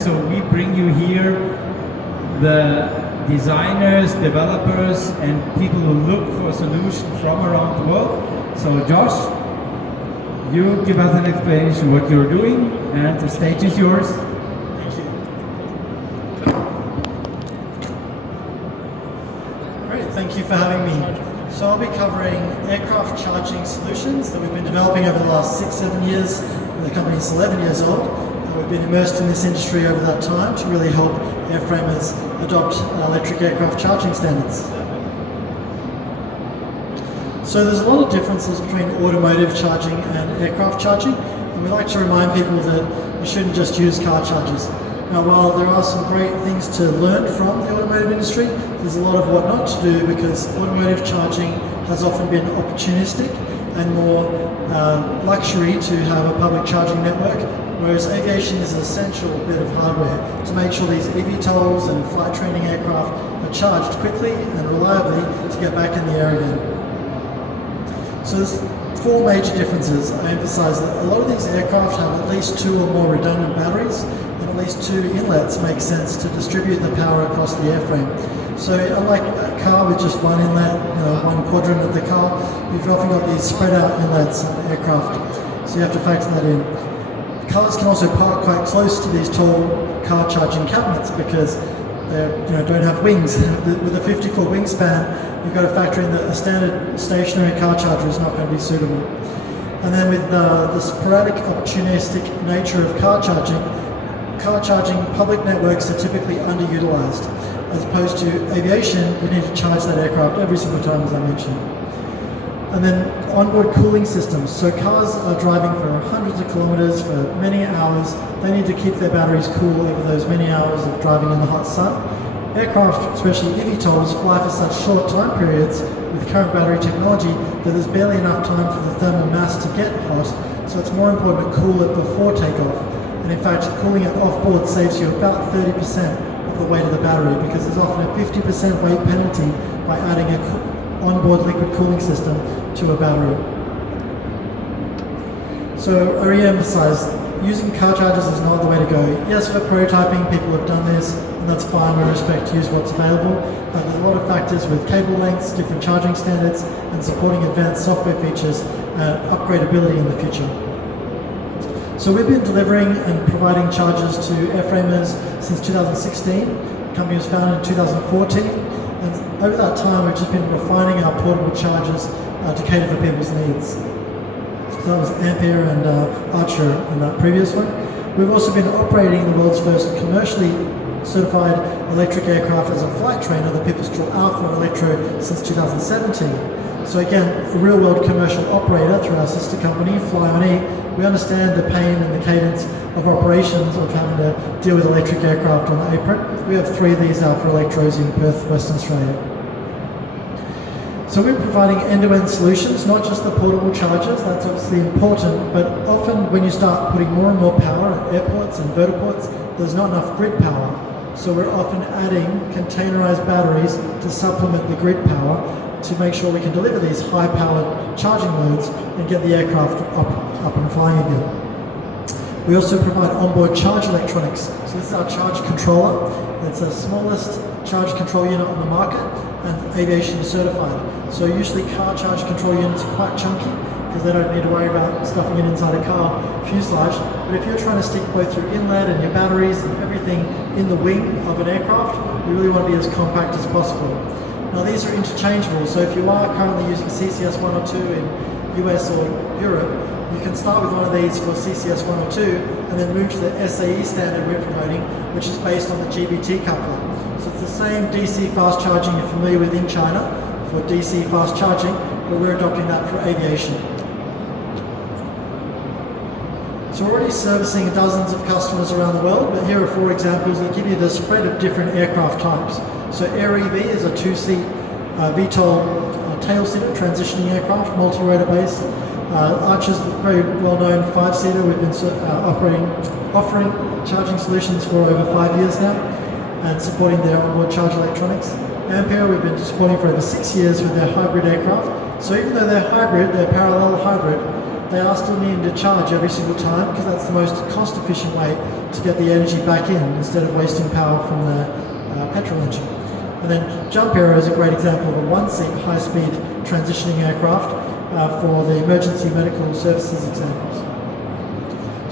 So we bring you here the designers, developers, and people who look for a solution from around the world. So Josh, you give us an explanation what you're doing, and the stage is yours. Thank you. Great, thank you for having me. So I'll be covering aircraft charging solutions that we've been developing over the last 6-7 years. The company's 11 years old. We've been immersed in this industry over that time to really help airframers adopt electric aircraft charging standards. So there's a lot of differences between automotive charging and aircraft charging, and we like to remind people that you shouldn't just use car chargers. Now, while there are some great things to learn from the automotive industry, there's a lot of what not to do, because automotive charging has often been opportunistic and more luxury to have a public charging network, whereas aviation is an essential bit of hardware to make sure these eVTOLs and flight training aircraft are charged quickly and reliably to get back in the air again. So there's 4 major differences. I emphasize that a lot of these aircraft have at least 2 or more redundant batteries, and at least 2 inlets make sense to distribute the power across the airframe. So unlike a car with just one inlet, one quadrant of the car, you've often got these spread out inlets in aircraft. So you have to factor that in. Cars can also park quite close to these tall car charging cabinets because they don't have wings. With a 50-foot wingspan, you've got to factor in that a standard stationary car charger is not going to be suitable. And then with the sporadic, opportunistic nature of car charging public networks are typically underutilized. As opposed to aviation, we need to charge that aircraft every single time, as I mentioned. And then onboard cooling systems. So cars are driving for hundreds of kilometers for many hours. They need to keep their batteries cool over those many hours of driving in the hot sun. Aircraft, especially eVTOLs, fly for such short time periods with current battery technology that there's barely enough time for the thermal mass to get hot, so it's more important to cool it before takeoff. And in fact, cooling it off-board saves you about 30% of the weight of the battery, because there's often a 50% weight penalty by adding an onboard liquid cooling system to a battery. So I re-emphasize, using car chargers is not the way to go. Yes, for prototyping, people have done this, and that's fine. We respect to use what's available. But there's a lot of factors with cable lengths, different charging standards, and supporting advanced software features and upgradability in the future. So we've been delivering and providing chargers to airframers since 2016. The company was founded in 2014. And over that time, we've just been refining our portable chargers to cater for people's needs. So that was Ampere and Archer in that previous one. We've also been operating the world's first commercially certified electric aircraft as a flight trainer, the Pipistrel Alpha Electro, since 2017. So again, a real-world commercial operator through our sister company, Fly-on-E. We understand the pain and the cadence of operations of having to deal with electric aircraft on the apron. We have 3 of these Alpha Electros in Perth, Western Australia. So we're providing end-to-end solutions, not just the portable chargers. That's obviously important, but often when you start putting more and more power at airports and vertiports, there's not enough grid power. So we're often adding containerized batteries to supplement the grid power to make sure we can deliver these high-powered charging loads and get the aircraft up and flying again. We also provide onboard charge electronics. So this is our charge controller. It's the smallest charge control unit on the market and aviation certified. So usually car charge control units are quite chunky because they don't need to worry about stuffing it inside a car fuselage. But if you're trying to stick both your inlet and your batteries and everything in the wing of an aircraft, you really want to be as compact as possible. Now these are interchangeable, so if you are currently using CCS 102 in US or Europe, you can start with one of these for CCS 102 and then move to the SAE standard we're promoting, which is based on the GBT coupler. So it's the same DC fast charging you're familiar with in China for DC fast charging, but we're adopting that for aviation. So we're already servicing dozens of customers around the world, but here are 4 examples that give you the spread of different aircraft types. So Aero EV is a 2-seat VTOL tail-seater transitioning aircraft, multi-rotor base. Archer's a very well-known 5-seater. We've been offering charging solutions for over 5 years now and supporting their onboard charge electronics. Ampere we've been supporting for over 6 years with their hybrid aircraft. So even though they're hybrid, they're parallel hybrid, they are still needing to charge every single time because that's the most cost-efficient way to get the energy back in instead of wasting power from the petrol engine. And then Zhuhai is a great example of a one-seat high-speed transitioning aircraft for the emergency medical services examples.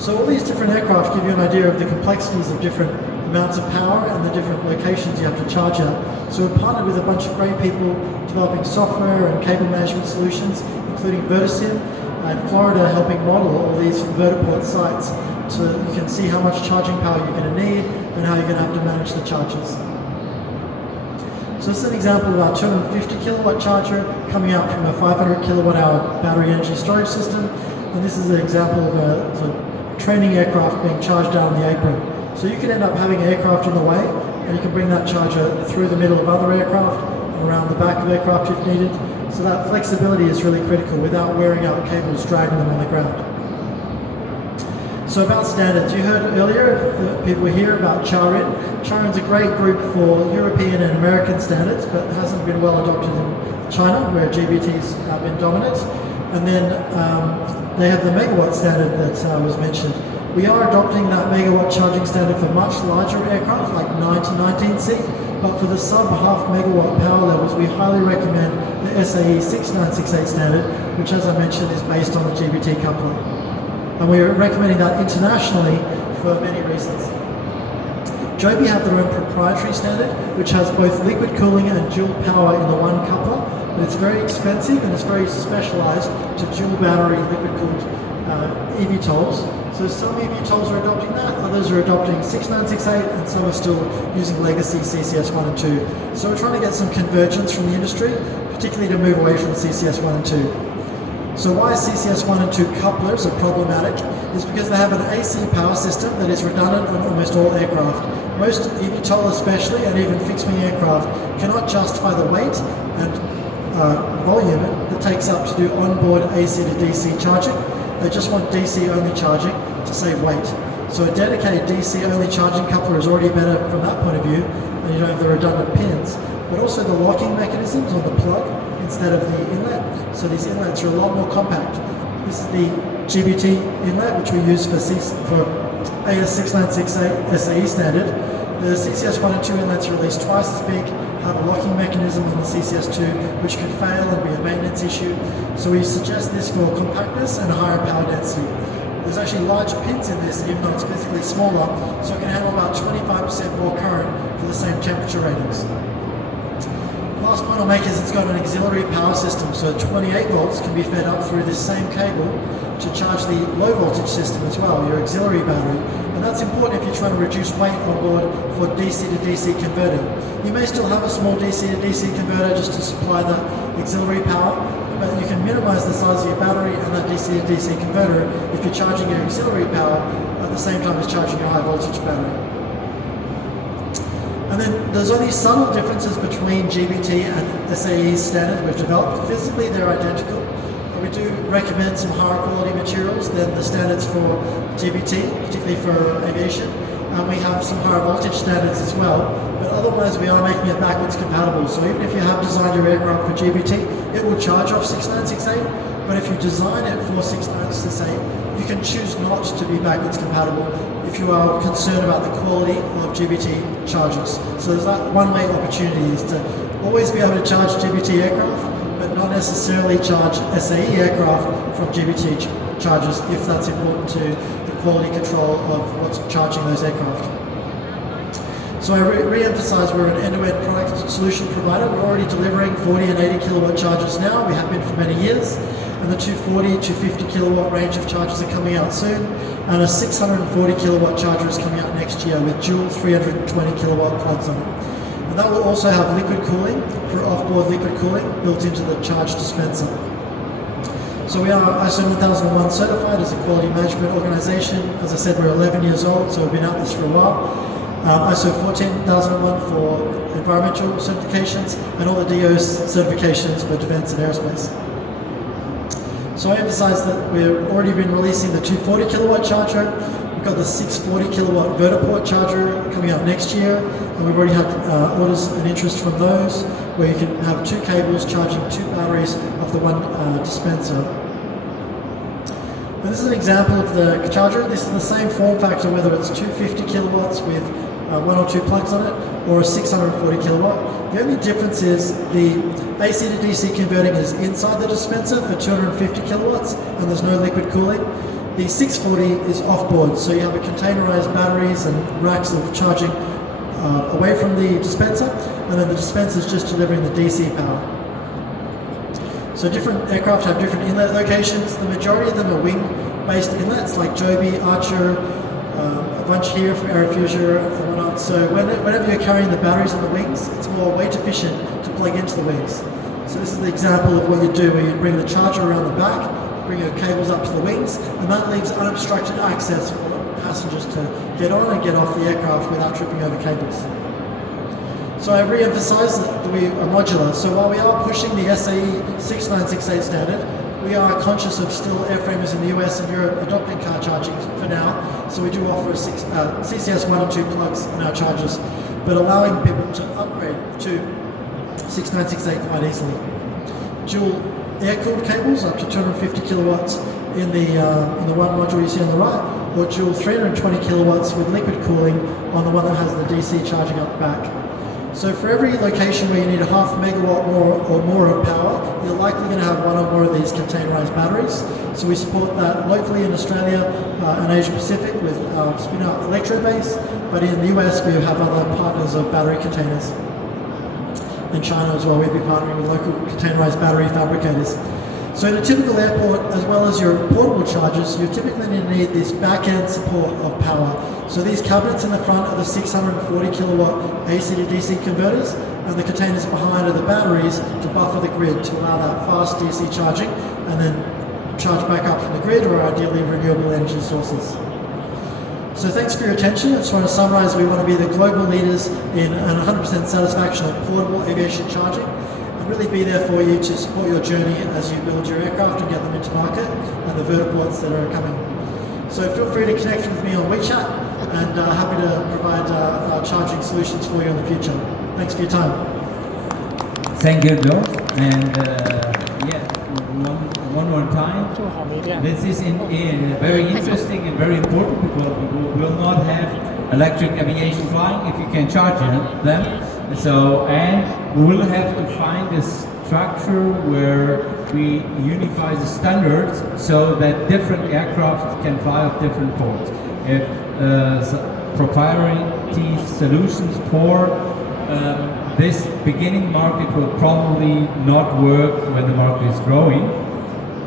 So all these different aircraft give you an idea of the complexities of different amounts of power and the different locations you have to charge at. So we've partnered with a bunch of great people developing software and cable management solutions, including Vertisim and Florida, helping model all these vertiport sites so that you can see how much charging power you're going to need and how you're going to have to manage the charges. So this is an example of our 250 kilowatt charger coming out from a 500 kilowatt hour battery energy storage system. And this is an example of a training aircraft being charged down on the apron. So you can end up having aircraft in the way, and you can bring that charger through the middle of other aircraft and around the back of aircraft if needed. So that flexibility is really critical without wearing out cables, dragging them on the ground. So about standards, you heard earlier the people here about Charin. Charin's a great group for European and American standards, but hasn't been well adopted in China, where GBT's been dominant. And then they have the megawatt standard that was mentioned. We are adopting that megawatt charging standard for much larger aircraft, like 9 to 19C, but for the sub-half megawatt power levels, we highly recommend the SAE 6968 standard, which, as I mentioned, is based on the GBT coupling. And we're recommending that internationally for many reasons. Joby have their own proprietary standard, which has both liquid cooling and dual power in the one coupler, but it's very expensive and it's very specialized to dual battery liquid cooled eVTOLs. So some eVTOLs are adopting that, others are adopting 6968, and some are still using legacy CCS 1 and 2. So we're trying to get some convergence from the industry, particularly to move away from CCS 1 and 2. So why CCS 1 and 2 couplers are problematic is because they have an AC power system that is redundant on almost all aircraft. Most eVTOL especially, and even fixed-wing aircraft, cannot justify the weight and volume that takes up to do onboard AC to DC charging. They just want DC only charging to save weight. So a dedicated DC only charging coupler is already better from that point of view, and you don't have the redundant pins. But also the locking mechanisms on the plug instead of the inlet. So these inlets are a lot more compact. This is the GBT inlet, which we use for AS6968 SAE standard. The CCS 1 and 2 inlets are at least twice as big, have a locking mechanism on the CCS 2, which could fail and be a maintenance issue. So we suggest this for compactness and higher power density. There's actually larger pins in this, even though it's physically smaller, so it can handle about 25% more current for the same temperature ratings. Last point I'll make is it's got an auxiliary power system, so 28 volts can be fed up through this same cable to charge the low voltage system as well, your auxiliary battery. And that's important if you're trying to reduce weight on board for DC to DC converter. You may still have a small DC to DC converter just to supply that auxiliary power, but you can minimize the size of your battery and that DC to DC converter if you're charging your auxiliary power at the same time as charging your high voltage battery. And then there's only subtle differences between GBT and SAE standard we've developed. Physically, they're identical. But we do recommend some higher quality materials than the standards for GBT, particularly for aviation. And we have some higher voltage standards as well. But otherwise, we are making it backwards compatible. So even if you have designed your aircraft for GBT, it will charge off 6968. But if you design it for 6968, you can choose not to be backwards compatible if you are concerned about the quality of GBT chargers. So there's that one-way opportunity is to always be able to charge GBT aircraft, but not necessarily charge SAE aircraft from GBT chargers if that's important to the quality control of what's charging those aircraft. So I re-emphasize we're an end-to-end product solution provider. We're already delivering 40 and 80 kilowatt chargers now. We have been for many years. And the 240 to 50 kilowatt range of chargers are coming out soon. And a 640 kilowatt charger is coming out next year with dual 320 kilowatt plugs on it. And that will also have liquid cooling for off-board liquid cooling built into the charge dispenser. So we are ISO 9001 certified as a quality management organization. As I said, we're 11 years old, so we've been at this for a while. ISO 14001 for environmental certifications and all the DOS certifications for defense and aerospace. So I emphasize that we've already been releasing the 240 kilowatt charger. We've got the 640 kilowatt vertiport charger coming out next year, and we've already had orders and interest from those, where you can have 2 cables charging 2 batteries of the one dispenser. And this is an example of the charger. This is the same form factor, whether it's 250 kilowatts with one or two plugs on it, or a 640 kilowatt. The only difference is the AC to DC converting is inside the dispenser for 250 kilowatts, and there's no liquid cooling. The 640 is off-board, so you have a containerized batteries and racks of charging away from the dispenser, and then the dispenser is just delivering the DC power. So different aircraft have different inlet locations. The majority of them are wing-based inlets, like Joby, Archer, a bunch here for Aero Asia and whatnot. So whenever you're carrying the batteries on the wings, it's more weight efficient to plug into the wings. So this is the example of what you do, where you bring the charger around the back, bring your cables up to the wings, and that leaves unobstructed access for passengers to get on and get off the aircraft without tripping over cables. So I re-emphasize that we are modular. So while we are pushing the SAE 6968 standard, we are conscious of still airframers in the US and Europe adopting car charging for now. So we do offer CCS 1 and 2 plugs in our chargers, but allowing people to upgrade to 6968 quite easily. Dual air-cooled cables up to 250 kilowatts in the one module you see on the right, or dual 320 kilowatts with liquid cooling on the one that has the DC charging up the back. So for every location where you need a half megawatt or more of power, you're likely going to have one or more of these containerized batteries. So we support that locally in Australia and Asia Pacific with spin-out Electro-base, but in the US we have other partners of battery containers. In China as well, we'll be partnering with local containerized battery fabricators. So in a typical airport, as well as your portable chargers, you typically need this back-end support of power. So these cabinets in the front are the 640 kilowatt AC to DC converters, and the containers behind are the batteries to buffer the grid to allow that fast DC charging, and then charge back up from the grid, or ideally renewable energy sources. So thanks for your attention. I just want to summarize, we want to be the global leaders in an 100% satisfaction of portable aviation charging, and really be there for you to support your journey as you build your aircraft and get them into market, and the vertiports that are coming. So feel free to connect with me on WeChat, and happy to provide charging solutions for you in the future. Thanks for your time. Thank you, George. And one more time. This is very interesting and very important, because we will not have electric aviation flying if you can charge them. So, and we will have to find a structure where we unify the standards so that different aircraft can fly off different ports. If proprietary solutions for this beginning market will probably not work when the market is growing.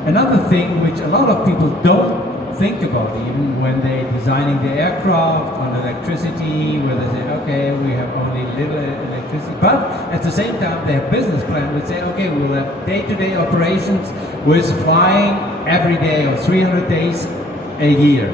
Another thing which a lot of people don't think about, even when they're designing the aircraft on electricity, where they say, okay, we have only little electricity, but at the same time they have business plan which say, okay, we'll have day-to-day operations with flying every day or 300 days a year.